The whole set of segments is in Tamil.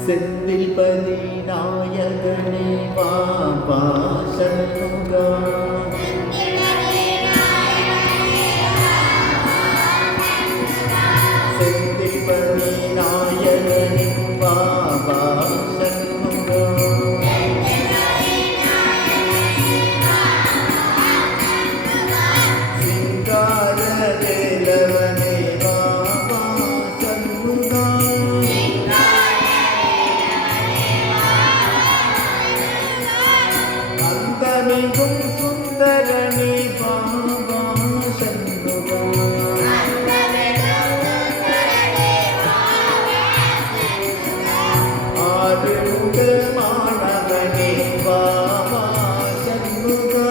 செந்தில்பதி நாயகனே பாபா சண்முகா செந்தில்பதி நாயகனே பாபா சண்முகா சிங்கார வேலவனே பாபா சண்முகா அந்தமிகும் சுந்தரனே பாபா சண்முகா ஆறுமுக மாணவனே பாபா சண்முகா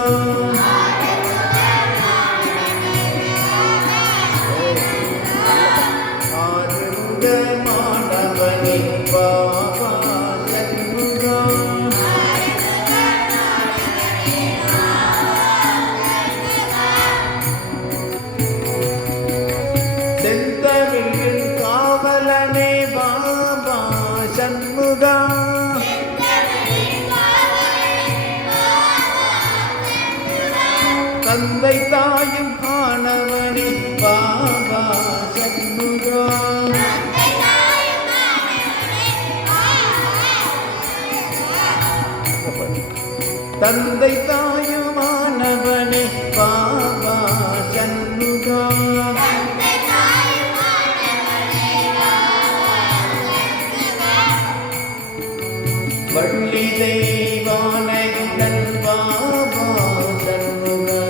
ஆறுமுக மாணவனே பாபா சண்முகா செந்தமிழின் காவலனே பாபா சண்முகா தந்தை தாயும் ஆனவனே பாபா சண்முகா தந்தை தாயும் ஆனவனே பாபா சண்முகா வள்ளி தெய்வானையுடன் பாபா சண்முகா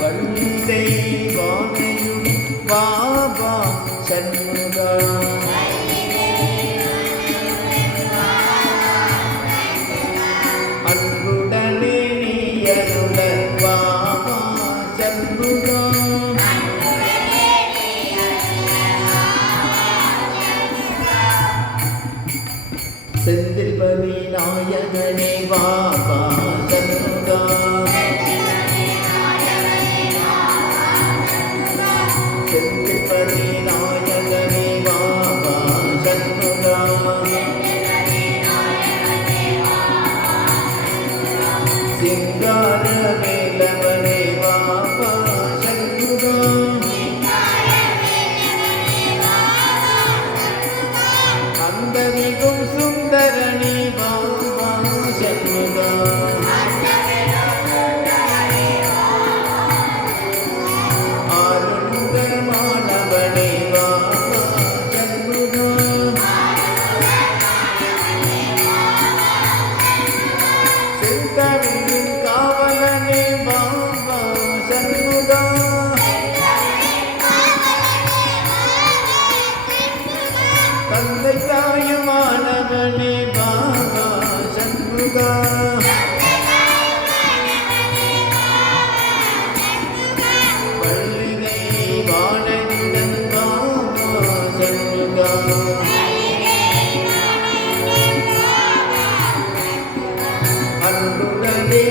வள்ளி தெய்வானையுடன் பாபா சண்முகா அன்புடனே நீயருள பாபா சண்முகா செந்தில்பதி நாயகனே பாபா சண்முகா செந்தில்பதி நாயகனே பாபா சண்முகா சிங்கார வேலவனே பாபா சண்முகா அந்தமிகும் சுந்தரனே பாபா சண்முகா ஆறுமுக மாணவனே பாபா சண்முகா செந்தமிழின் காவலனே பாபா சண்முகா தந்தை தாயுமானவனே பாபா சண்முகா வள்ளினை வாழனிடன் பாபா சண்முகா அன்புடனே